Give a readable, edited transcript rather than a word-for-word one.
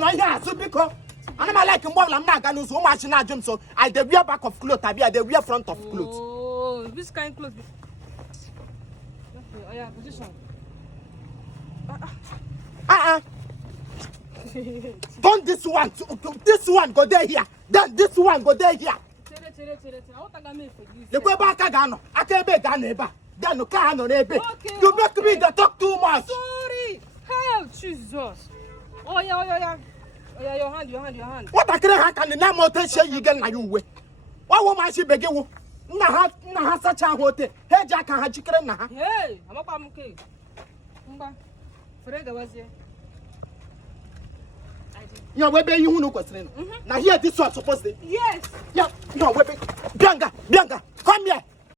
no here so because and I like more I'm not gonna so much na jump so I dey wear back of clothes abi I dey wear front of clothes. Oh, which kind clothes? Okay, oh yeah, position. Don't this one go there here. Then this one go there here. Tere. I want to go for you. The go back again. I can't be done eba. Then no can no ebe. You make me the talk too much. Sorry. Hell, Jesus. Oh yeah. Oh yeah, your hand. What I can na motor say you get na you way. Why woman she beg you? Na ha such a hotel. Hey Jack ha chikere na ha. Hey, I'm up okay. Mba. Frega was here. You know, where you no question. Now here this one supposed to. Yes. Yeah, no, Bianca, come here.